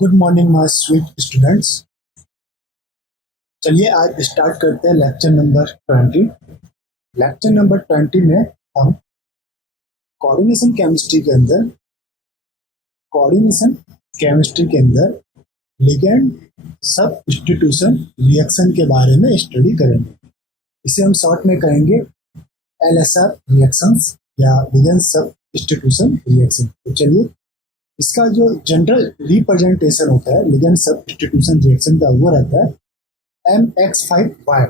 Good morning my sweet students. चलिए आज start करते हैं लेक्चर नंबर 20। लेक्चर नंबर 20 में हम कोऑर्डिनेशन केमिस्ट्री के अंदर लिगेंड सब्स्टिट्यूशन रिएक्शन के बारे में स्टडी करेंगे। इसे हम शॉर्ट में कहेंगे एलएसआर रिएक्शंस या लिगेंड सब्स्टिट्यूशन रिएक्शन। तो चलिए इसका जो जनरल रिप्रेजेंटेशन होता है लिगेंड सब्स्टिट्यूशन रिएक्शन का वो रहता है MX5Y।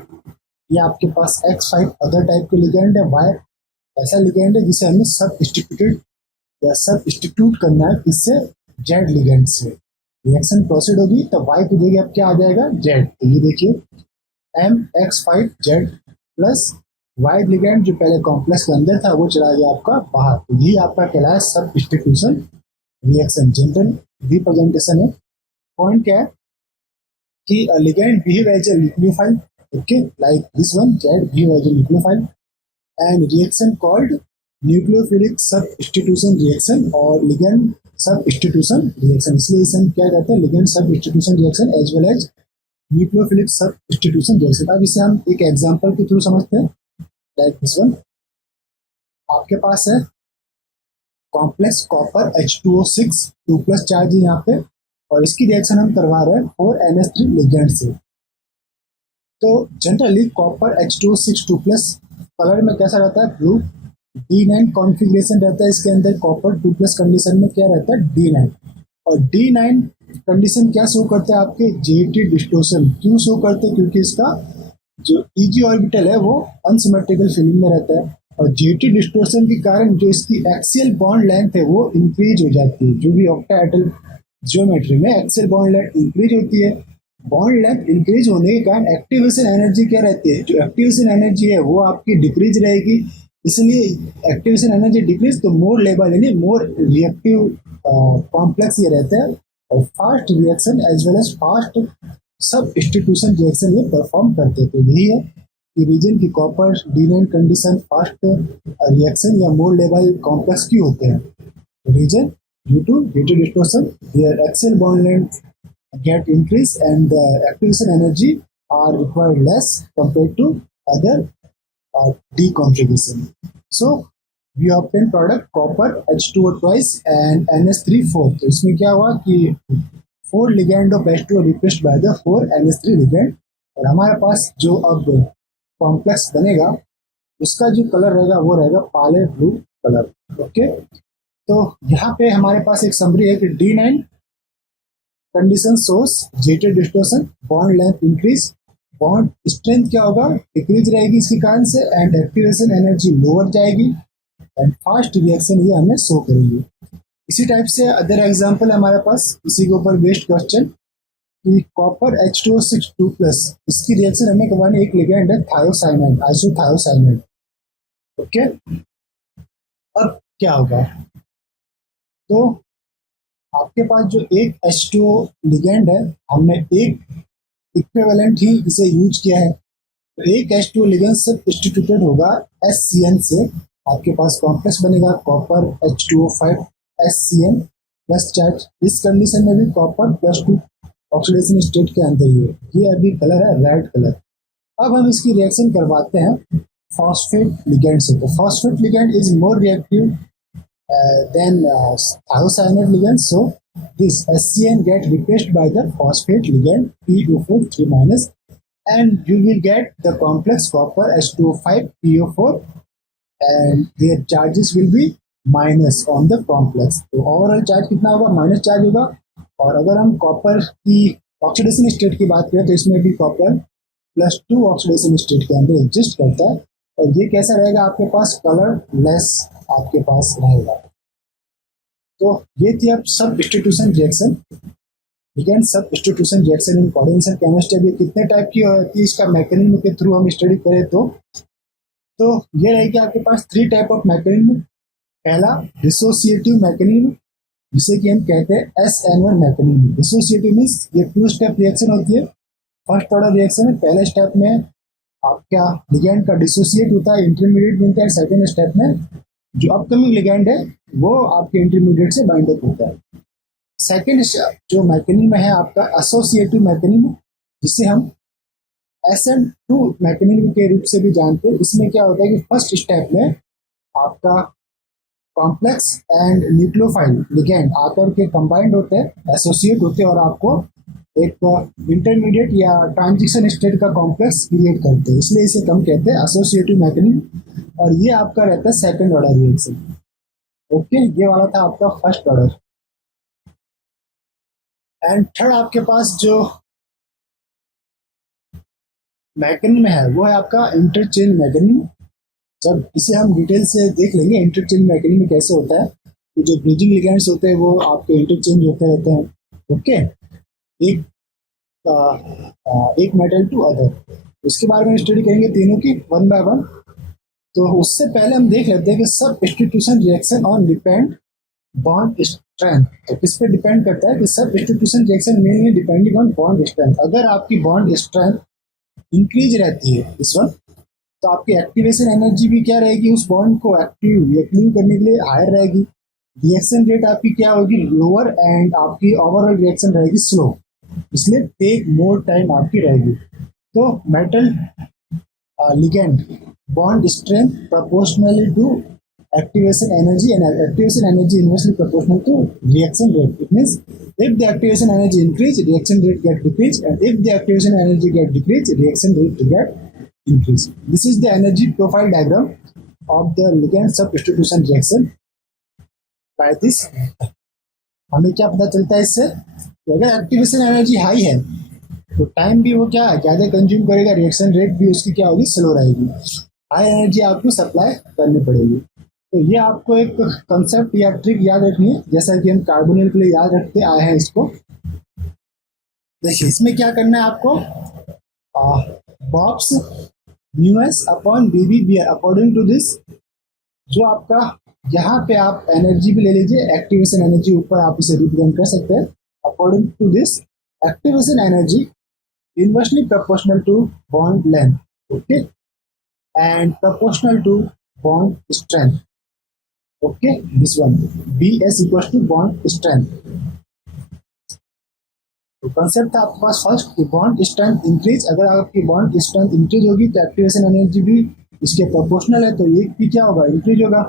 ये आपके पास X5 अदर टाइप के लिगेंड है, Y ऐसा लिगेंड है जिसे हमें सब्स्टिट्यूटेड या सब्स्टिट्यूट करना है इससे जेड लिगेंड से। रिएक्शन प्रोसीड होगी तो Y की जगह अब क्या आ जाएगा, जेड। तो ये देखिए MX5Z प्लस वाइड लिगेंड जो पहले कॉम्प्लेक्स के अंदर था वो चला गया आपका बाहर। तो यही आपका कहलाया सब्स्टिट्यूशन रिएक्शन। जनरल रिप्रेजेंटेशन है। पॉइंट क्या है कि a ligand behave as a nucleophile, okay, like this one, Z behave as a nucleophile, and reaction called nucleophilic substitution reaction और ligand substitution reaction। इसलिए इसे हम क्या कहते हैं, ligand substitution reaction as well as nucleophilic substitution reaction। अब इसे हम एक एग्जांपल के थ्रू समझते हैं। लाइक दिस वन, आपके पास है कॉम्प्लेक्स कॉपर H2O6 2+ चार्ज है यहाँ पे, और इसकी रिएक्शन हम करवा रहे हैं 4NH3 लिगेंड से। तो जनरली कॉपर H2O6 2+ कलर में कैसा रहता है, ब्लू। D9 कॉन्फ़िगरेशन रहता है इसके अंदर। कॉपर 2+ कंडीशन में क्या रहता है, D9। और D9 कंडीशन क्या शो करते हैं, आपके JT डिस्टोर्शन। क्यों शो करते हैं, क्योंकि इसका जो EG ऑर्बिटल है वो अनसिमेट्रिकल फीलिंग में रहता है, और JT डिस्टोर्शन के कारण जो इसकी एक्सियल बॉन्ड लेंथ है वो इंक्रीज हो जाती है। जो भी ऑक्टाहेड्रल ज्योमेट्री में एक्सियल बॉन्ड लेंथ इंक्रीज होती है। बॉन्ड लेंथ इंक्रीज होने के कारण एक्टिवेशन एनर्जी क्या रहती है, जो एक्टिवेशन एनर्जी है वो आपकी डिक्रीज रहेगी। इसलिए एक्टिवेशन एनर्जी डिक्रीज तो मोर लेवल यानी मोर रिएक्टिव कॉम्प्लेक्स ये रहता है, और fast reaction as well as fast substitution reaction ये परफॉर्म करते हैं। तो यही है कि रीजन की copper D9 condition fast reaction या मोर लेवल कॉम्प्लेक्स क्यों होते हैं। Reason due to JT distortion, their axial bond length get increase and the activation energy are required less compared to other D configuration. So we obtain product copper H2O twice and NH3 4। तो इसमें क्या हुआ कि 4 ligand of H2O replaced by the 4 NH3 ligand, और हमारे पास जो अब complex बनेगा उसका जो कलर रहेगा वो रहेगा पाले ब्लू कलर। ओके, तो यहाँ पे हमारे पास एक समरी है कि D9 condition source JT distortion, bond length increase, bond strength क्या होगा, डिक्रीज रहेगी इसके कारण से, एंड एक्टिवेशन एनर्जी लोअर जाएगी, एंड फास्ट रिएक्शन ये हमें शो करेंगे। इसी टाइप से अदर एग्जांपल हमारे पास इसी के ऊपर बेस्ड क्वेश्चन कि कॉपर H2O6 2+, इसकी रिएक्शन हमें करवानी, एक लिगेंड है थायोसाइनाइड, आइसोथायोसाइनाइड। ओके, अब क्या होगा, तो आपके पास जो एक H2O लिगेंड है हमने एक इक्विवेलेंट ही इसे यूज किया है। तो एक H2O लिगेंड सब्स्टिट्यूटेड होगा SCN से, आपके पास कॉम्प्लेक्स बनेगा copper H2O5 SCN plus charge. इस कंडीशन में भी कॉपर +2 ऑक्सीडेशन स्टेट के अंदर ही है। ये अभी कलर है रेड कलर। अब हम इसकी रिएक्शन करवाते हैं फॉस्फेट लिगेंड से। तो phosphate ligand is more reactive then thiocyanate ligand. So this SCN get replaced by the phosphate ligand PO4 3-, and you will get the complex copper H2O5 PO4, and their charges will be minus on the complex। तो overall charge कितना होगा, minus charge होगा। और अगर हम copper की oxidation state की बात करें तो इसमें भी कॉपर +2 ऑक्सीडेशन स्टेट के अंदर एग्जिस्ट करता है, और ये कैसा रहेगा आपके पास, कलर लेस आपके पास रहेगा। तो ये थी अब substitution reaction, ligand substitution reaction in coordination chemistry. अभी कितने टाइप की होती है, इसका मैकेनिज्म के थ्रू हम स्टडी करें तो ये रहेगी आपके पास 3 टाइप ऑफ मैकेनिज्म। पहला डिसोसिएटिव मैकेनिज्म, जिसे कि हम कहते हैं SN1 मैकेनिज्म। डिसोसिएटिव मीन्स ये 2 स्टेप रिएक्शन होती है। फर्स्ट ऑर्डर रिएक्शन है, पहले स्टेप में आपका लिगेंड का डिसोसिएट होता है, इंटरमीडिएट बनता है। सेकेंड स्टेप में जो अपकमिंग लिगेंड है वो आपके इंटरमीडिएट से बाइंड अप होता है। सेकेंड जो मैकेनिज्म है आपका एसोसिएटिव मैकेनिज्म, जिसे हम SN2 मैकेनिज्म के रूप से भी जानते हैं। इसमें क्या होता है कि फर्स्ट स्टेप में आपका कॉम्प्लेक्स एंड न्यूक्लियोफाइल लिगैंड आकर के कंबाइंड होते हैं, एसोसिएट होते हैं और आपको एक इंटरमीडिएट या ट्रांजिशन स्टेट का कॉम्प्लेक्स क्रिएट करते हैं, इसलिए इसे हम कहते हैं एसोसिएटिव मैकेनिज्म। और ये आपका रहता है सेकंड ऑर्डर रिएक्शन। ओके, ये वाला था आपका फर्स्ट ऑर्डर। एंड थर्ड आपके पास जो मैकेनिज्म है वो है आपका इंटरचेंज मैकेनिज्म। जब इसे हम डिटेल से देख लेंगे इंटरचेंज मैकेनिज्म कैसे होता है, कि जो ब्रिजिंग लिगेंड्स होते हैं वो आपके इंटरचेंज होते रहते हैं। ओके, एक एक मेटल टू अदर, उसके बारे में स्टडी करेंगे तीनों की वन बाय वन। तो उससे पहले हम देख लेते हैं कि substitution reaction on depend bond strength. तो किस पे डिपेंड करता है कि substitution reaction mainly depending on bond strength. अगर आपकी बॉन्ड स्ट्रेंथ इंक्रीज रहती है इस वक्त, तो आपकी एक्टिवेशन एनर्जी भी क्या रहेगी, उस बॉन्ड को एक्टिव करने के लिए हायर रहेगी। रिएक्शन रेट आपकी क्या होगी, लोअर, एंड आपकी ओवरऑल रिएक्शन रहेगी स्लो, इसलिए टेक मोर टाइम आपकी रहेगी। तो metal ligand bond strength proportionally to activation energy, and activation energy inversely proportional to reaction rate. It means if the activation energy increase, reaction rate get decrease, and if the activation energy get decrease, reaction rate get increase. This is the energy profile diagram of the ligand substitution reaction. By this हमें क्या पता चलता है इससे कि अगर activation energy high है तो टाइम भी वो क्या ज़्यादा कंज्यूम करेगा, रिएक्शन रेट भी उसकी क्या होगी, स्लो रहेगी। हाई एनर्जी आपको सप्लाई करनी पड़ेगी। तो ये आपको एक कंसेप्ट या ट्रिक याद रखनी है, जैसा कि हम कार्बोनिल के लिए याद रखते आए हैं इसको। देखिए इसमें क्या करना है आपको, बॉक्स म्यूएस upon B B B according to this. जो आपका यहाँ पे आप एनर्जी भी ले लीजिए, एक्टिवेशन एनर्जी ऊपर आप इसे रिप्रेजेंट कर सकते हैं। According to this activation energy inversely proportional to bond length, okay, and proportional to bond strength. Okay, this one BS equals to bond strength. तो कंसेप्ट था आपके पास फर्स्ट कि बॉन्ड स्ट्रेंथ इंक्रीज, अगर आपकी बॉन्ड स्ट्रेंथ इंक्रीज होगी तो activation energy भी इसके प्रोपोर्शनल है, तो ये भी क्या होगा, इंक्रीज होगा।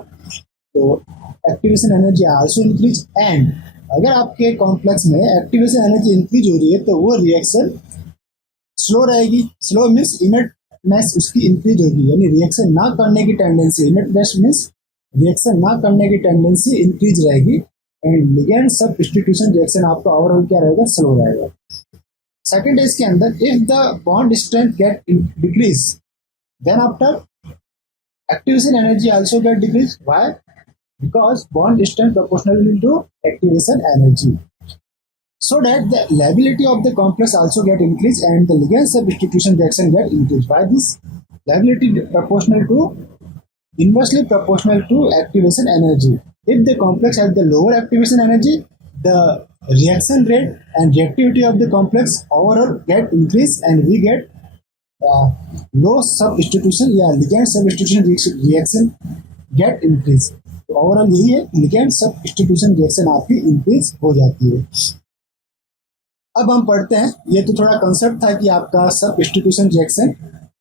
तो activation energy also increase, and अगर आपके कॉम्प्लेक्स में एक्टिवेशन एनर्जी इंक्रीज हो रही है तो वो रिएक्शन स्लो रहेगी। स्लो मीन्स इनर्टनेस उसकी इंक्रीज होगी, यानी रिएक्शन ना करने की टेंडेंसी, इनर्टनेस मीन्स रिएक्शन ना करने की टेंडेंसी इंक्रीज रहेगी, एंड लिगैंड सब्स्टिट्यूशन रिएक्शन आपका ओवरऑल क्या रहेगा, स्लो रहेगा। सेकंड है इसके अंदर, if the bond strength get decrease then after activation energy also get decrease. Why? Because bond strength proportional to activation energy, so that the liability of the complex also get increased and the ligand substitution reaction get increased. Why this? Liability proportional to inversely proportional to activation energy. If the complex has the lower activation energy, the reaction rate and reactivity of the complex overall get increased, and we get low substitution या ligand substitution reaction get increased. तो overall यही है, ligand substitution reaction आपकी increase हो जाती है। अब हम पढ़ते हैं, ये तो थोड़ा कंसेप्ट था कि आपका सब्स्टिट्यूशन रिएक्शन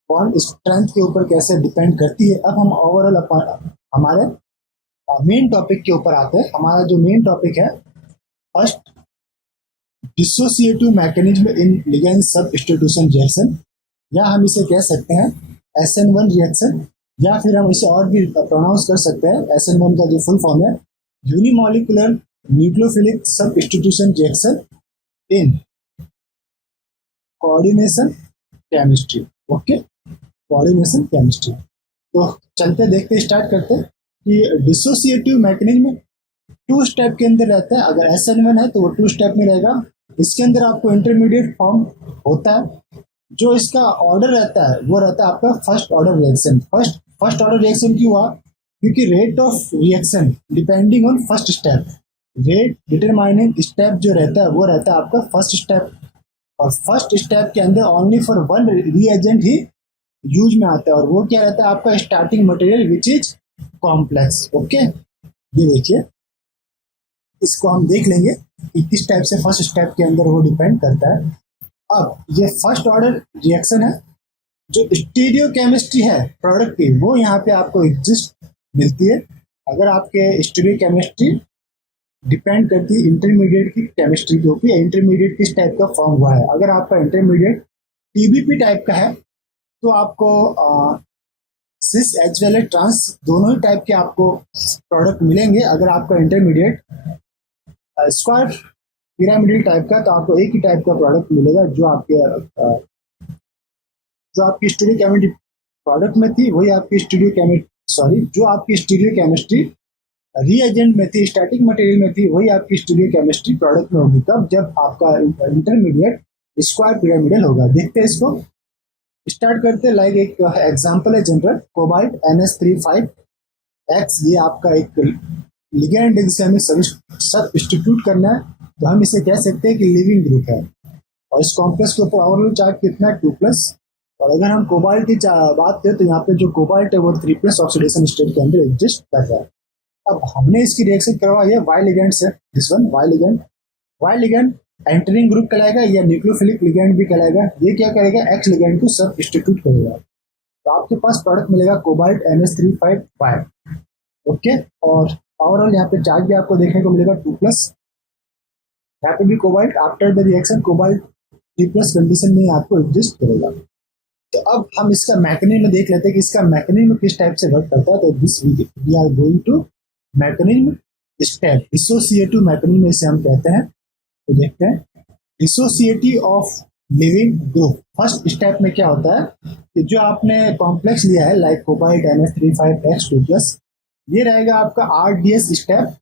बॉन्ड स्ट्रेंथ के ऊपर कैसे डिपेंड करती है। अब हम ओवरऑल हमारे मेन टॉपिक के ऊपर आते हैं। हमारा जो मेन टॉपिक है first, dissociative mechanism in ligand substitution reaction, या हम इसे कह सकते हैं SN1 रिएक्शन, या फिर हम इसे और भी प्रोनाउंस कर सकते हैं। SN1 का जो फुल फॉर्म है unimolecular nucleophilic substitution reaction in coordination chemistry. Okay, coordination chemistry. तो चलते देखते स्टार्ट करते हैं कि डिसोसिएटिव मैकेनिज्म 2 स्टेप के अंदर रहता है। अगर SN1 है तो वो 2 स्टेप में रहेगा। इसके अंदर आपको इंटरमीडिएट फॉर्म होता है। जो इसका ऑर्डर रहता है वो रहता है आपका first order reaction. First order reaction क्यों हुआ? क्योंकि rate of reaction depending on first step, rate determining step जो रहता है वो रहता है आपका फर्स्ट स्टेप। और फर्स्ट स्टेप के अंदर only for one reagent he use में आता है, और वो क्या रहता है आपका starting material which is complex. Okay, ये देखिए, इसको हम देख लेंगे किस टाइप से फर्स्ट स्टेप के अंदर वो डिपेंड करता है। अब ये फर्स्ट ऑर्डर रिएक्शन है, जो स्टीरियो केमिस्ट्री है प्रोडक्ट की वो यहाँ पे आपको एग्जिस्ट मिलती है। अगर आपके स्टीरियो केमिस्ट्री डिपेंड करती है इंटरमीडिएट की केमिस्ट्री के ऊपर, इंटरमीडिएट किस टाइप का फॉर्म हुआ है। अगर आपका इंटरमीडिएट टीबीपी टाइप का है तो आपको सिस एच वेल ट्रांस दोनों ही टाइप के आपको प्रोडक्ट मिलेंगे। अगर आपका इंटरमीडिएट स्क्वायर पिरामिडल टाइप का तो आपको एक ही टाइप का प्रोडक्ट मिलेगा, जो आपकी स्टीरियो केमिस्ट्री प्रोडक्ट में थी वही आपकी स्टीरियो केमिस्ट्री जो आपकी स्टीरियो केमिस्ट्री रीएजेंट में थी, स्टैटिक मटेरियल में थी, वही आपकी स्टीरियो केमिस्ट्री प्रोडक्ट में होगी। तब जब आपका इंटरमीडिएट स्क्वायर पिरामिडल होगा। देखते हैं इसको, स्टार्ट करते। लाइक एक एग्जांपल है जनरल कोबाल्ट NH35X, ये आपका एक लिगेंड जिसे हमें सब्स्टिट्यूट करना है, तो हम इसे कह सकते हैं कि लिविंग ग्रुप है। और इस कॉम्प्लेक्स के ऊपर ओवरऑल चार्ज कितना है 2+। और अगर हम कोबाल्ट की बात करें तो यहाँ पे जो कोबाल्ट है वो 3+ ऑक्सीडेशन स्टेट के अंदर एग्जिस्ट कर रहा है। अब हमने इसकी रिएक्शन करवाई है वाई लिगेंड से, this one Y ligand entering group कहलाएगा या न्यूक्लियोफिलिक लिगेंड भी कहलाएगा। ये क्या करेगा, एक्स लिगेंड को सब्स्टिट्यूट करेगा, तो आपके पास प्रोडक्ट मिलेगा कोबाल्ट NH35Y। ओके, और ओवरऑल यहाँ पे चार्ज भी आपको देखने को मिलेगा 2+। यहाँ पे भी cobalt after the reaction cobalt 3+ condition में आपको एग्जिस्ट करेगा। तो अब हम इसका मैकेनिज्म देख लेते हैं कि इसका मैकेनिज्म किस टाइप से वर्क करता है। तो this we are going to mechanism step, dissociative mechanism इसे हम कहते हैं। तो देखते हैं dissociative of leaving group. First step में क्या होता है कि जो आपने कॉम्प्लेक्स लिया है लाइक कोबाल्ट NH35X 2+, ये रहेगा आपका RDS step.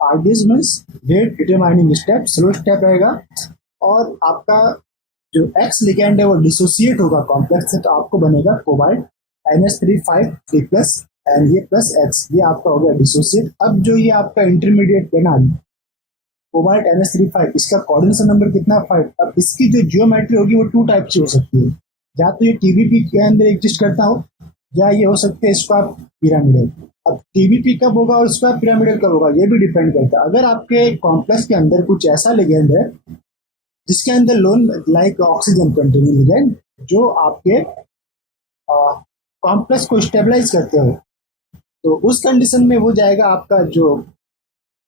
RDS means rate determining step, slow step रहेगा। और आपका जो एक्स लिगेंड है वो डिसोसिएट होगा कॉम्प्लेक्स से, तो आपको बनेगा कोबाल्ट NH35 3+ एंड ये प्लस एक्स, ये आपका हो गया डिसोसिएट। अब जो ये आपका इंटरमीडिएट बना कोबाल्ट NH35, इसका कोऑर्डिनेशन नंबर कितना 5। अब इसकी जो जियोमेट्री होगी वो 2 टाइप की हो सकती है, या तो ये टीबीपी के अंदर एग्जिस्ट करता हो या ये हो सकते हैं स्क्वायर पिरामिडल। अब टीबीपी कब होगा और स्क्वायर पिरामिडल कब होगा ये भी डिपेंड करता है। अगर आपके कॉम्प्लेक्स के अंदर कुछ ऐसा लिगेंड है जिसके अंदर loan like oxygen containing ligand जो आपके कॉम्प्लेक्स को स्टेबलाइज करते हो, तो उस कंडीशन में वो जाएगा, आपका जो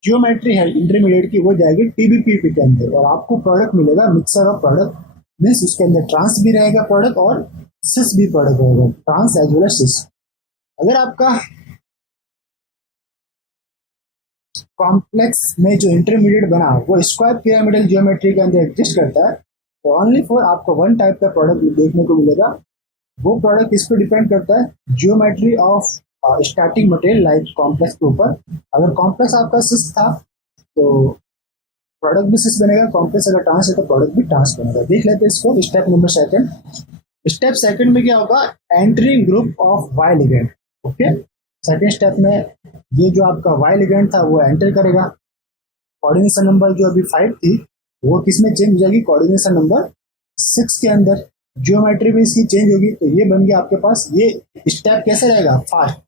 जियोमेट्री है इंटरमीडिएट की वो जाएगी टीबीपी के अंदर, और आपको प्रोडक्ट मिलेगा मिक्सर ऑफ प्रोडक्ट। मीन्स उसके अंदर ट्रांस भी रहेगा प्रोडक्ट और सिस भी प्रोडक्ट रहेगा, ट्रांस एज वेल एज सिस। अगर आपका कॉम्प्लेक्स में जो इंटरमीडिएट बना वो स्क्वायर पिरामिडल जियोमेट्री के अंदर एग्जिस्ट करता है, तो ओनली फॉर आपको वन टाइप का प्रोडक्ट देखने को मिलेगा। वो प्रोडक्ट इस पर डिपेंड करता है geometry of starting material like complex के ऊपर। अगर कॉम्प्लेक्स आपका सिस था तो प्रोडक्ट भी सिस बनेगा, कॉम्प्लेक्स अगर ट्रांस है तो प्रोडक्ट भी ट्रांस बनेगा। देख लेते हैं इसको step number second. Step second में क्या होगा, entering group of Y ligand. Okay, second step में ये जो आपका वाई लिगेंड था वो एंटर करेगा। कोऑर्डिनेशन नंबर जो अभी 5 थी वो किसमें चेंज हो जाएगी, कोऑर्डिनेशन नंबर 6 के अंदर। जियोमेट्री भी इसकी चेंज होगी, तो ये बन गया आपके पास। ये स्टेप कैसे रहेगा, fast.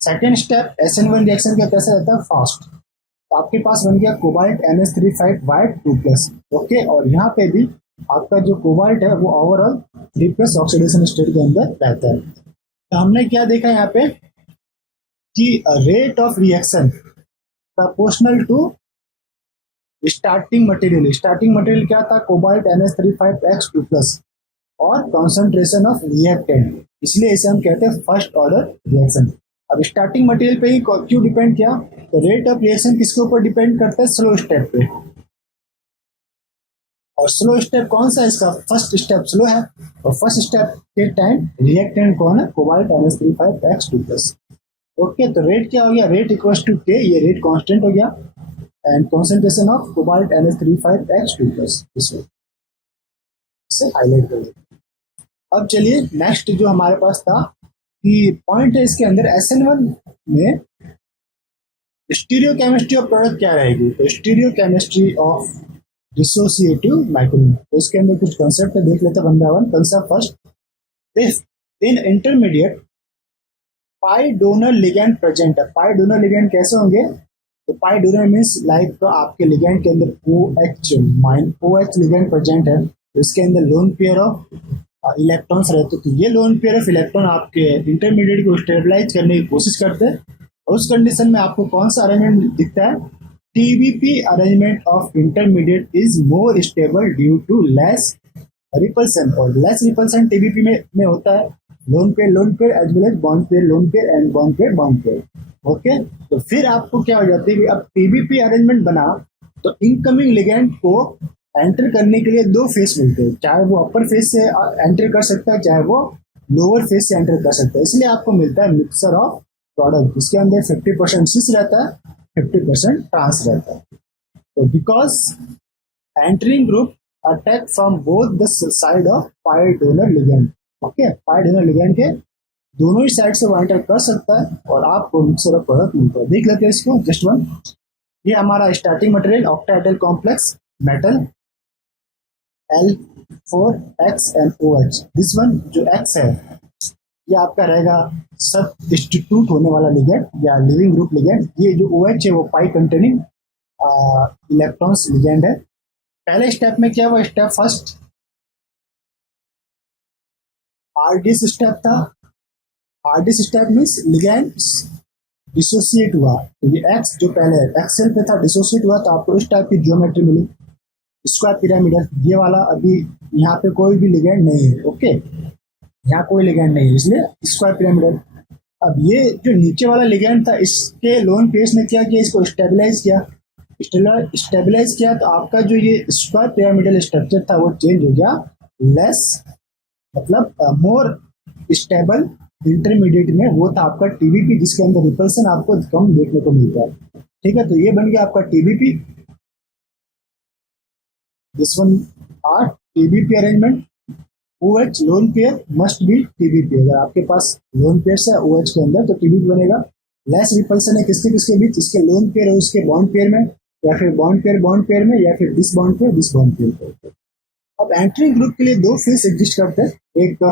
Second step SN1 reaction का कैसे रहता है, फास्ट। तो आपके पास बन गया कोबाल्ट NH35Y 2+। ओके, और यहाँ पे भी आपका जो कोबाल्ट है वो ओवरऑल 3+ ऑक्सीडेशन स्टेट के अंदर रहता है। तो हमने क्या देखा यहाँ पे कि rate of reaction proportional to starting material. Starting material क्या था, कोबाल्ट NH35X 2+, और कॉन्सेंट्रेशन ऑफ रिएक्टेंट, इसलिए इसे हम कहते हैं फर्स्ट ऑर्डर रिएक्शन। अब स्टार्टिंग मटेरियल पे ही क्यों डिपेंड किया, तो रेट ऑफ रिएक्शन किसके ऊपर डिपेंड करता है, स्लो स्टेप पे। और स्लो स्टेप कौन सा है इसका, फर्स्ट स्टेप स्लो है, और फर्स्ट स्टेप के टाइम रिएक्टेंट कौन है, कोबाल्ट NH35X 2+। ओके, तो रेट क्या हो गया, रेट इक्वल टू K, ये रेट कांस्टेंट हो गया, and concentration of cobalt NH35X 2+, इसे हाईलाइट कर लेते। अब चलिए नेक्स्ट जो हमारे पास था कि पॉइंट है इसके अंदर SN1 में स्टीरियो केमिस्ट्री ऑफ प्रोडक्ट क्या रहेगी, तो stereo chemistry of dissociative mechanism. तो इसके अंदर कुछ कंसेप्ट देख लेते हैं one by one. Concept first, if in intermediate pi donor ligand present है। पाई डोनर लिगेंड कैसे होंगे, तो पाई डोनर मीन्स लाइक तो आपके लिगेंड के अंदर OH लिगेंड प्रेजेंट है, तो इसके अंदर लोन पेयर ऑफ इलेक्ट्रॉन्स रहते, तो ये लोन पेयर ऑफ इलेक्ट्रॉन आपके इंटरमीडिएट को स्टेबलाइज करने की कोशिश करते हैं। और उस कंडीशन में आपको कौन सा अरेंजमेंट दिखता है? TBP arrangement of intermediate is more stable due to less repulsion, और लेस रिपल्सन टीबीपी में होता है। Lone pair as well as bond pair lone pair and bond pair. Okay, तो फिर आपको क्या हो जाती है कि अब टीबीपी अरेंजमेंट बना तो इनकमिंग लिगेंड को एंटर करने के लिए दो फेस मिलते हैं, चाहे वो अपर फेस से एंटर कर सकता है, चाहे वो लोअर फेस से एंटर कर सकता है। इसलिए आपको मिलता है मिक्सर ऑफ प्रोडक्ट, जिसके अंदर 50% सिस रहता है, 50% ट्रांस रहता है। तो because entering group attack from both the side of pi donor ligand. Okay, pi donor ligand के दोनों ही साइड से वो एंटर कर सकता है और आपको मिक्सर ऑफ प्रोडक्ट मिलता है। देख लेते हैं इसको जस्ट वन। ये हमारा starting material octahedral complex metal L4X and OH। This one जो X है ये आपका रहेगा सब्स्टिट्यूट होने वाला लिगेंड या लिविंग ग्रुप लिगेंड। ये जो OH है वो पाई कंटेनिंग इलेक्ट्रॉन्स लिगेंड है। पहले स्टेप में क्या हुआ? स्टेप फर्स्ट आरडीएस स्टेप था। RDS step means ligand dissociate हुआ, तो ये X जो पहले एक्सेल पे था डिसोसिएट हुआ, तो आपको इस टाइप की ज्योमेट्री मिली, स्क्वायर पिरामिडल। ये वाला अभी यहाँ पे कोई भी लिगेंड नहीं है। ओके, यहाँ कोई लिगेंड नहीं है, इसलिए स्क्वायर पिरामिडल। अब ये जो नीचे वाला लिगेंड था, इसके लोन पेयर्स ने क्या किया? इसको स्टेबलाइज किया। स्टेबलाइज किया तो आपका जो ये स्क्वायर पिरामिडल स्ट्रक्चर था वो चेंज हो गया लेस, मतलब मोर स्टेबल इंटरमीडिएट में वो था आपका टीबीपी, जिसके अंदर रिपल्सन आपको कम देखने को मिलता है। ठीक है, तो ये बन गया आपका TBP. This one are TBP arrangement. OH lone pair must be TBP. अगर आपके पास लोन पेयर है OH के अंदर तो टीबीपी बनेगा। लेस रिपल्सन है किसके किसके बीच? इसके लोन पेयर है उसके बॉन्ड पेयर में, या फिर बॉन्ड पेयर में, या फिर दिस बॉन्ड पेयर पे। अब एंट्री ग्रुप के लिए दो फेस एग्जिस्ट करते हैं, एक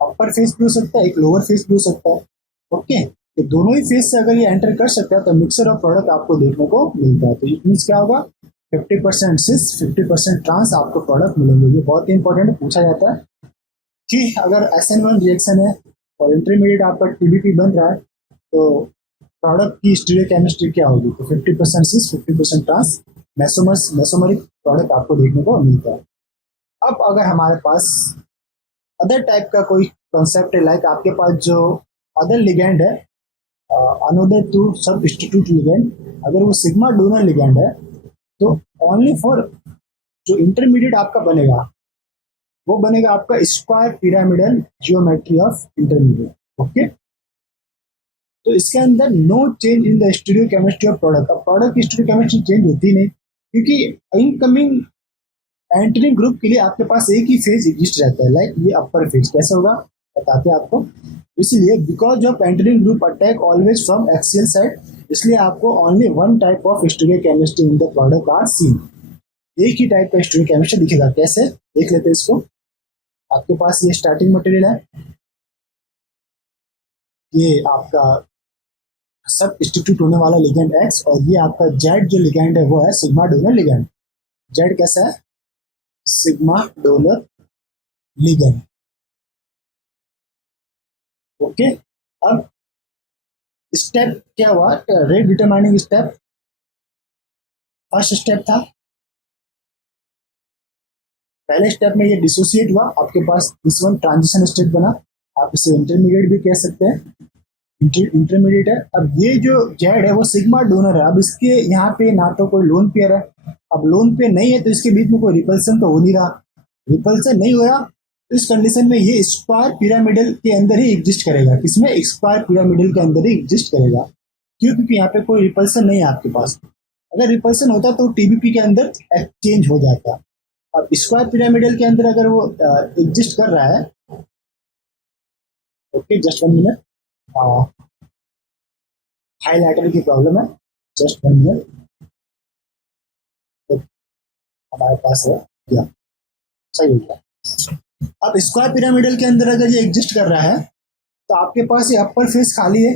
अपर फेस भी हो सकता है, एक लोअर फेस भी हो सकता है। ओके, तो दोनों ही फेस से अगर ये एंटर कर सकता है तो मिक्सर ऑफ प्रोडक्ट आपको देखने को मिलता है। तो इट मीन्स क्या होगा? 50% सिस 50% ट्रांस आपको प्रोडक्ट मिलेंगे। ये बहुत ही इंपॉर्टेंट पूछा जाता है कि अगर SN1 रिएक्शन है और इंटरमीडिएट आपका टीबीपी बन रहा है तो प्रोडक्ट की स्टीरियोकेमिस्ट्री क्या होगी? तो 50% सिस 50% ट्रांस मेसोमरिक प्रोडक्ट आपको देखने को मिलता है। अब अगर हमारे पास अदर टाइप का कोई कॉन्सेप्ट है, लाइक आपके पास जो अदर लिगेंड है, अनदर टू सब्स्टिट्यूट लिगेंड, अगर वो सिग्मा डोनर लिगेंड है तो ओनली फॉर जो इंटरमीडिएट आपका बनेगा वो बनेगा आपका square pyramidal geometry of intermediate. Okay, तो इसके अंदर no change in the stereochemistry of product. अब प्रोडक्ट की स्टीरियोकेमिस्ट्री चेंज होती नहीं, क्योंकि इनकमिंग एंटरिंग ग्रुप के लिए आपके पास एक ही फेज एग्जिस्ट रहता है। लाइक ये अपर फेज कैसे होगा बताते हैं आपको। इसलिए because of entering group attack always from axial side, इसलिए आपको only one type of stereochemistry in the product are seen. एक ही टाइप का स्टीरियोकेमिस्ट्री दिखेगा। कैसे देख लेते हैं इसको। आपके पास ये स्टार्टिंग मटेरियल है, ये आपका सब इंस्टीट्यूट होने वाला लिगेंड X, और ये आपका जेड जो लिगेंड है वो है सिग्मा डोनर लिगेंड। जेड कैसा है? Sigma donor ligand. ओके, अब स्टेप क्या हुआ? Rate determining step first step था। पहले स्टेप में ये डिसोसिएट हुआ, आपके पास दिस वन ट्रांजिशन स्टेट बना, आप इसे इंटरमीडिएट भी कह सकते हैं, इंटरमीडिएट है। अब ये जो जेड है वो सिग्मा डोनर है। अब इसके यहाँ पे ना तो कोई लोन पेयर है, अब लोन पेयर नहीं है तो इसके बीच में कोई रिपल्सन तो हो नहीं रहा। रिपल्सन नहीं हो रहा तो इस कंडीशन में ये स्क्वायर पिरामिडल के अंदर ही एग्जिस्ट करेगा। किसमें? स्क्वायर पिरामिडल के अंदर ही एग्जिस्ट करेगा। क्यों? क्योंकि यहाँ पे कोई रिपल्सन नहीं है आपके पास। अगर रिपल्सन होता तो टीबीपी के अंदर एक्सचेंज हो जाता। अब स्क्वायर पिरामिडल के अंदर अगर वो एग्जिस्ट कर रहा है, ओके जस्ट 1 मिनट, हाईलाइटर की प्रॉब्लम है, जस्ट 1 मिनट। हमारे पास है या सही हो गया। अब स्क्वायर पिरामिडल के अंदर अगर ये एग्जिस्ट कर रहा है तो आपके पास ये अपर फेस खाली है,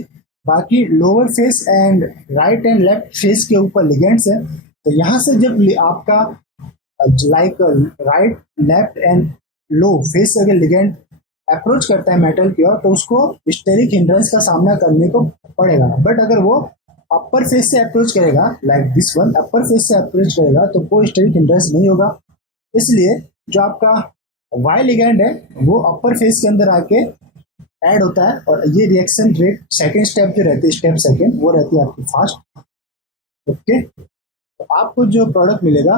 बाकी lower face and right and left face के ऊपर लिगेंड्स है। तो यहाँ से जब आपका like right left and low face अगर लिगेंड अप्रोच करता है मेटल की ओर तो उसको स्टेरिक हिंड्रेंस का सामना करने को पड़ेगा। बट अगर वो अपर फेस से अप्रोच करेगा like this one, upper face से अप्रोच करेगा तो कोई स्टेरिक हिंड्रेंस नहीं होगा। इसलिए जो आपका वाई लिगेंड है वो अपर फेस के अंदर आके ऐड होता है और ये रिएक्शन रेट सेकेंड स्टेप जो रहती है, स्टेप सेकेंड, वो रहती है आपकी फास्ट। ओके, तो आपको जो प्रोडक्ट मिलेगा,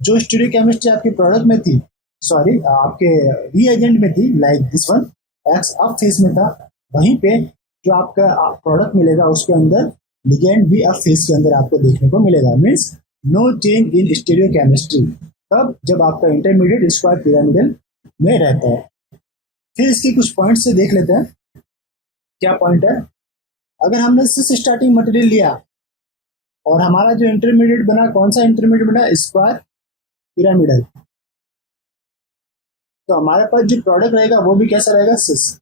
जो स्टीरियोकेमिस्ट्री आपकी प्रोडक्ट में थी, सॉरी आपके रीएजेंट में थी like this one, x up face में था, वहीं पे जो आपका प्रोडक्ट मिलेगा उसके अंदर लिगेंड भी अप फेस के अंदर आपको देखने को मिलेगा। Means no change in stereochemistry, तब जब आपका इंटरमीडिएट स्क्वायर पिरामिडल में रहता है। फिर इसके कुछ पॉइंट से देख लेते हैं। क्या पॉइंट है, अगर हमने सिर्फ स्टार्टिंग मटेरियल लिया और हमारा जो इंटरमीडिएट बना, कौन सा इंटरमीडिएट बना, स्क्वायर पिरामिडल, तो हमारे पास जो प्रोडक्ट रहेगा वो भी कैसा रहेगा, सिस।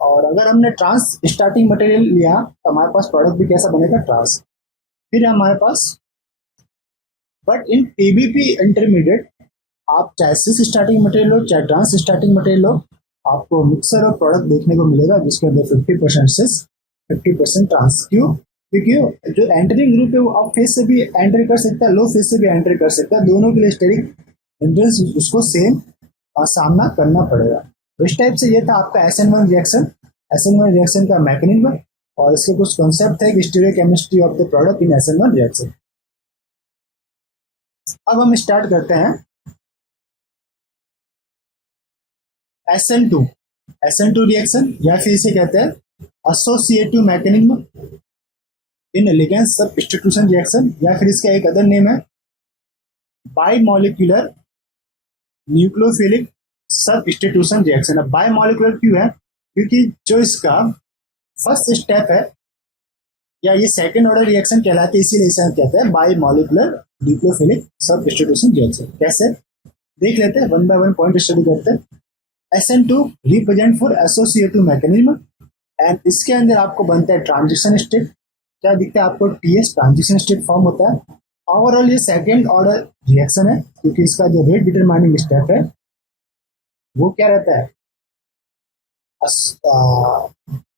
और अगर हमने ट्रांस स्टार्टिंग मटेरियल लिया तो हमारे पास प्रोडक्ट भी कैसा बनेगा, ट्रांस। फिर हमारे पास, बट इन पीबीपी इंटरमीडिएट आप चाहे सिस स्टार्टिंग मटेरियल लो चाहे ट्रांस स्टार्टिंग मटेरियल लो, आपको मिक्सर और प्रोडक्ट देखने को मिलेगा जिसके अंदर 50% सिस 50% ट्रांस। क्यों, क्योंकि जो एंटरिंग ग्रुप है वो अप फेस से भी एंटर कर सकता है, लो फेस से भी एंटर कर सकता है, दोनों के लिए स्टेरिक हिंड्रेंस उसको सेम सामना करना पड़ेगा। तो इस टाइप से ये था आपका SN1 रिएक्शन, SN1 रिएक्शन का मैकेनिज्म, और इसके कुछ कॉन्सेप्ट है कि stereochemistry of the product in SN1 reaction. अब हम स्टार्ट करते हैं SN2 रिएक्शन, या फिर इसे कहते हैं associative mechanism in ligand substitution reaction, या फिर इसका एक अदर नेम है बाइमॉलिक्यूलर न्यूक्लियोफिलिक सब्स्टिट्यूशन रिएक्शन। अब बाइमॉलिक्यूलर क्यों है, क्योंकि जो इसका फर्स्ट स्टेप है या ये सेकेंड ऑर्डर रिएक्शन कहलाती है, इसीलिए इसे कहते हैं बाइमॉलिक्यूलर न्यूक्लियोफिलिक सब्स्टिट्यूशन रिएक्शन। कैसे, देख लेते हैं, one by one point study करते हैं। SN2 represent for associative mechanism, and इसके अंदर आपको बनता है ट्रांजिशन स्टेट। क्या दिखता है आपको, TS ट्रांजिशन स्टेट फॉर्म होता है। ओवरऑल ये सेकेंड ऑर्डर रिएक्शन है क्योंकि इसका जो रेट डिटरमाइनिंग स्टेप है वो क्या रहता है,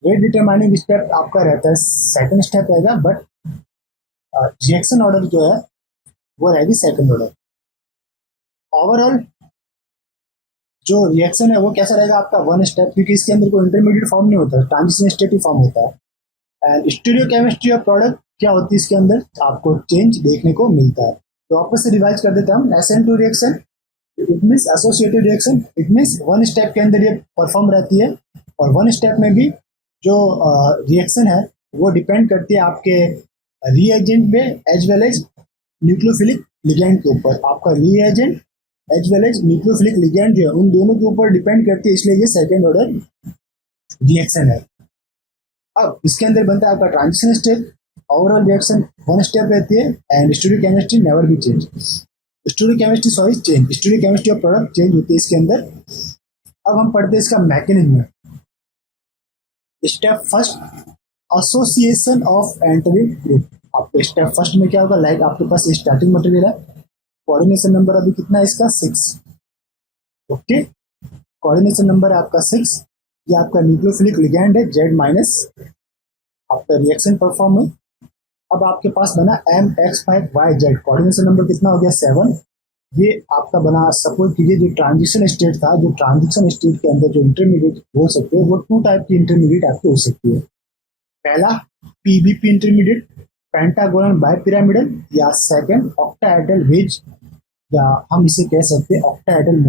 रेट डिटरमाइनिंग स्टेप आपका रहता है सेकंड स्टेप रहेगा, बट रिएक्शन ऑर्डर जो है वो रहेगी सेकंड ऑर्डर। ओवरऑल जो रिएक्शन है वो कैसा रहेगा आपका, वन स्टेप, क्योंकि इसके अंदर कोई इंटरमीडिएट फॉर्म नहीं होता, ट्रांजिशन स्टेट ही फॉर्म होता है। एंड स्टीरियोकेमिस्ट्री ऑफ प्रोडक्ट क्या होती है, इसके अंदर आपको चेंज देखने को मिलता है। तो वापस से रिवाइज कर देते हैं हम। SN2 reaction it means associative reaction, it means one step के अंदर ये परफॉर्म रहती है, और वन स्टेप में भी जो रिएक्शन है वो डिपेंड करती है आपके रीएजेंट पे as well as nucleophilic ligand के ऊपर। आपका reagent as well as nucleophilic ligand जो है उन दोनों के ऊपर डिपेंड करती है, इसलिए ये सेकेंड ऑर्डर रिएक्शन है। अब इसके अंदर बनता है आपका transition step, overall reaction one step रहती है, and stereochemistry never be change, stereochemistry of product change होती है इसके अंदर। अब हम पढ़ते हैं इसका mechanism. Step first, association of entering group. आपको स्टेप फर्स्ट में क्या होगा, लाइक आपके पास स्टार्टिंग मटेरियल है, कोऑर्डिनेशन नंबर अभी कितना है इसका, 6। ओके, कोऑर्डिनेशन नंबर है आपका 6, ये आपका न्यूक्लियोफिलिक लिगेंड है Z-, आपका रिएक्शन परफॉर्म है। अब आपके पास बना MX5YZ, कोऑर्डिनेशन नंबर कितना हो गया, 7। ये आपका बना, सपोज कीजिए जो ट्रांजिशन स्टेट था, जो ट्रांजिशन स्टेट के अंदर जो इंटरमीडिएट हो सकते हैं वो 2 टाइप की इंटरमीडिएट आपकी हो सकती है। पहला PBP इंटरमीडिएट, पेंटागोनल बाइपिरामिडल, या सेकंड ऑक्टाहेड्रल वेज, या हम इसे कह सकते हैं ऑक्टाहेड्रल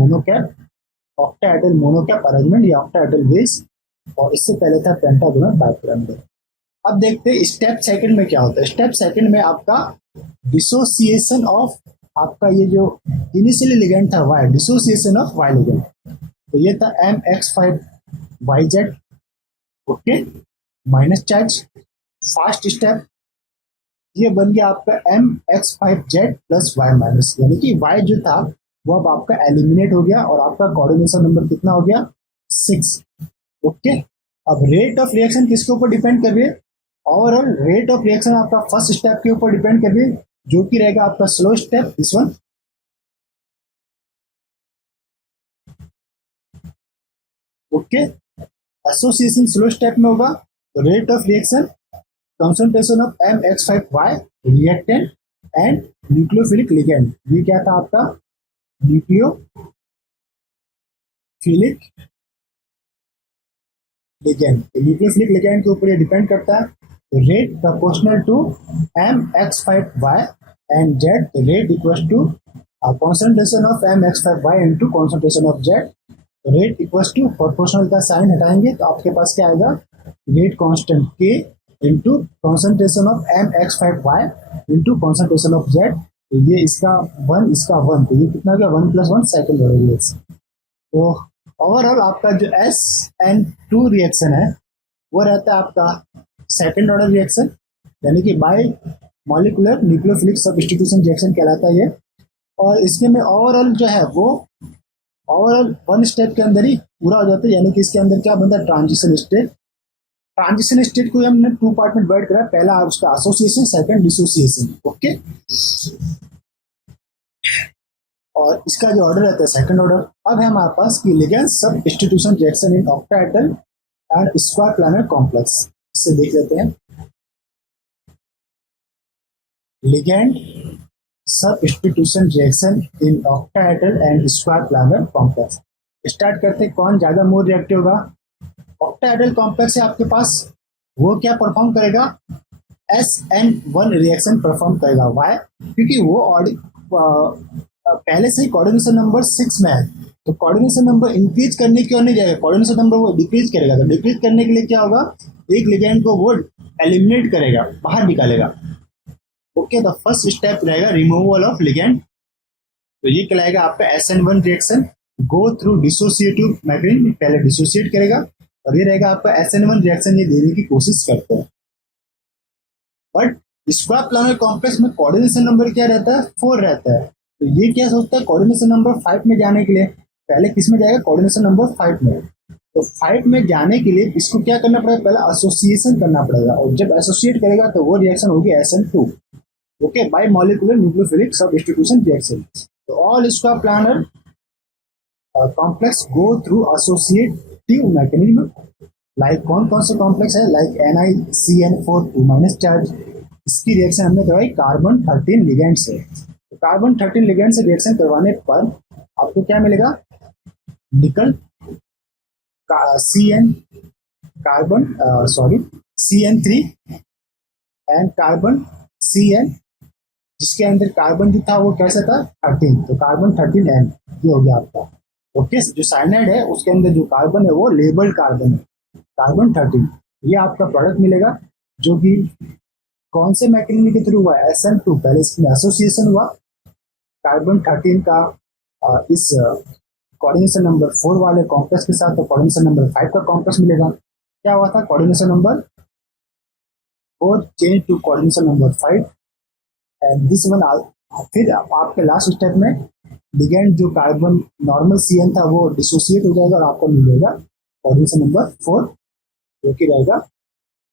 मोनोकैप अरेंजमेंट या ऑक्टाहेड्रल वेज, और इससे पहले था पेंटागोनल बाइपिरामिडल। अब देखते हैं स्टेप सेकंड में क्या होता है। स्टेप सेकंड में आपका डिसोसिएशन ऑफ, आपका ये जो इनिशियली लिगेंड था Y, dissociation of Y ligand, तो ये था MX5YZ। Okay, minus charge. Fast step ये बन गया आपका MX5Z प्लस Y माइनस, यानी कि Y जो था वो अब आपका एलिमिनेट हो गया और आपका कोऑर्डिनेशन नंबर कितना हो गया, 6। ओके, अब रेट ऑफ रिएक्शन किसके ऊपर डिपेंड कर रही है, ओवरऑल रेट ऑफ रिएक्शन आपका फर्स्ट स्टेप के ऊपर डिपेंड करिए, जो कि रहेगा आपका slow step, this one. Okay, association slow step में होगा, तो rate of reaction concentration of MX5Y reactant and nucleophilic ligand, ये क्या था आपका न्यूक्लियोफिलिक लिगेंड। तो न्यूक्लियोफिलिक लिगेंड के ऊपर ये डिपेंड करता है। तो rate proportional to MX5Y and Z, rate equal to concentration of MX5Y into concentration of Z, rate equal to proportional का साइन हटाएंगे तो आपके पास क्या आएगा, rate constant K into concentration of MX5Y into concentration of Z। तो ये इसका 1 इसका 1, तो ये कितना गया 1 + 1 सेकेंड ऑर्डर रिएक्शन। तो ओवरऑल आपका जो SN2 रिएक्शन है वो रहता है आपका सेकेंड ऑर्डर रिएक्शन, यानी कि bye molecular nucleophilic substitution reaction कहलाता है ये। और इसके में ओवरऑल जो है वो ओवरऑल 1 स्टेप के अंदर ही पूरा हो जाता है, यानी कि इसके अंदर क्या बनता है ट्रांजिशन स्टेट। ट्रांजिशन स्टेट को हमने 2 पार्ट में डिवाइड करा, पहला उसका एसोसिएशन, सेकंड डिसोसिएशन। ओके, और इसका जो ऑर्डर रहता है सेकंड ऑर्डर। अब है हमारे पास कि ligand substitution reaction in octahedral and square planar complex, इससे देख लेते हैं। Ligand substitution reaction in octahedral and square planar complex. Start करते हैं, कौन ज्यादा मोर रिएक्टिव होगा। ऑक्टाहेड्रल कॉम्प्लेक्स है आपके पास, वो क्या परफॉर्म करेगा, SN1 रिएक्शन परफॉर्म करेगा। वाई, क्योंकि वो पहले से ही कोऑर्डिनेशन नंबर 6 में है, तो कोऑर्डिनेशन नंबर इंक्रीज करने क्यों नहीं जाएगा, कोऑर्डिनेशन नंबर वो डिक्रीज करेगा। तो डिक्रीज करने के लिए क्या होगा, एक लिगेंड को वो एलिमिनेट करेगा, बाहर निकालेगा। ओके, तो फर्स्ट स्टेप रहेगा रिमूवल ऑफ लिगेंड, तो ये कहलाएगा आपका SN1 reaction. Go through dissociative mechanism, पहले डिसोसिएट करेगा, और ये रहेगा आपका SN1 रिएक्शन, ये देने की कोशिश करते हैं। बट स्क्वायर प्लानर कॉम्प्लेक्स में कोऑर्डिनेशन नंबर क्या रहता है, 4 रहता है। तो ये क्या सोचता है, कोऑर्डिनेशन नंबर 5 में जाने के लिए पहले किस में जाएगा, कोऑर्डिनेशन नंबर 5 में। तो 5 में जाने के लिए इसको क्या करना पड़ेगा, पहले एसोसिएशन करना पड़ेगा, और जब एसोसिएट करेगा तो वो रिएक्शन होगी SN2। Okay, bimolecular nucleophilic substitution reaction. तो all square planar complex go through associative mechanism, like कौन कौन से कॉम्प्लेक्स है, लाइक NiCN4 2- चार्ज, इसकी रिएक्शन हमने करवाई कार्बन 13 लिगेंड से। तो कार्बन 13 लिगेंड से रिएक्शन करवाने पर आपको क्या मिलेगा, निकल CN carbon CN3 and carbon CN, जिसके अंदर कार्बन जो था वो कैसा था 13, तो कार्बन 13N, ये हो गया आपका। ओके, जो साइनाइड है उसके अंदर जो कार्बन है वो लेबल्ड कार्बन है, कार्बन 13, ये आपका प्रोडक्ट मिलेगा, जो कि कौन से मैकेनिज्म के थ्रू हुआ है, SN2, पहले इसमें एसोसिएशन हुआ कार्बन 13 का इस कोऑर्डिनेशन नंबर 4 वाले कॉम्प्लेक्स के साथ, तो कोऑर्डिनेशन नंबर 5 का कॉम्प्लेक्स मिलेगा। क्या हुआ था, coordination number 4 change to coordination number 5 and this one. फिर आपके लास्ट स्टेप में लिगेंड जो कार्बन नॉर्मल CN था वो डिसोसिएट हो जाएगा, और आपको मिलेगा कोऑर्डिनेशन नंबर 4, जो कि रहेगा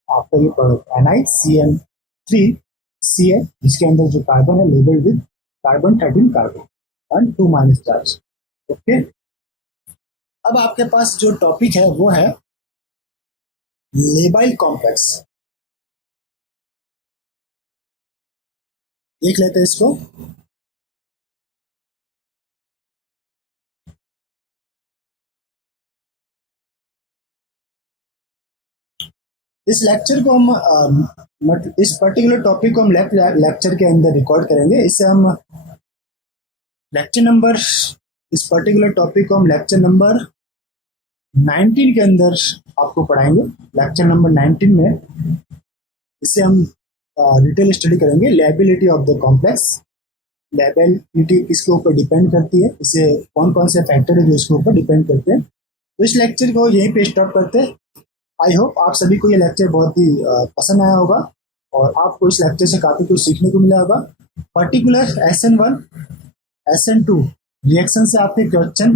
आपका ये प्रोडक्ट NiCN3CN, जिसके अंदर जो कार्बन है labelled with carbon 13 carbon and 2- charge. Okay, अब आपके पास जो टॉपिक है वो है लेबाइल कॉम्प्लेक्स। देख लेते हैं इसको। इस लेक्चर को हम इस पर्टिकुलर टॉपिक को हम लेक्चर के अंदर रिकॉर्ड करेंगे। इससे हम लेक्चर नंबर, इस पर्टिकुलर टॉपिक को हम लेक्चर नंबर 19 के अंदर आपको पढ़ाएंगे। लेक्चर नंबर 19 में इससे हम डिटेल स्टडी करेंगे liability of the complex. Liability किसके ऊपर डिपेंड करती है, इसे कौन कौन से फैक्टर है जो इसके ऊपर डिपेंड करते हैं। तो इस लेक्चर को यहीं पे स्टॉप करते हैं। आई होप आप सभी को ये लेक्चर बहुत ही पसंद आया होगा, और आपको इस लेक्चर से काफ़ी कुछ सीखने को मिला होगा। पर्टिकुलर SN1 SN2 रिएक्शन से आपके क्वेश्चन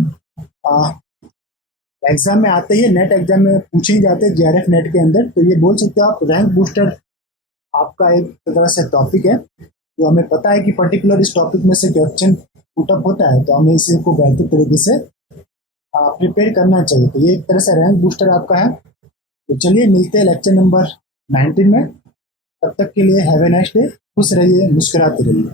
एग्जाम में आते ही, नेट एग्जाम में पूछे ही जाते हैं JRF नेट के अंदर। तो ये बोल सकते हो आप रैंक बूस्टर आपका एक तरह से टॉपिक है जो हमें पता है कि पर्टिकुलर इस टॉपिक में से क्वेश्चन पुटअप होता है, तो हमें इसे को बेहतर तरीके से प्रिपेयर करना चाहिए। तो ये एक तरह से रैंक बूस्टर आपका है। तो चलिए मिलते हैं लेक्चर नंबर 19 में। तब तक के लिए हैव ए नाइस डे। खुश रहिए, मुस्कुराते रहिए।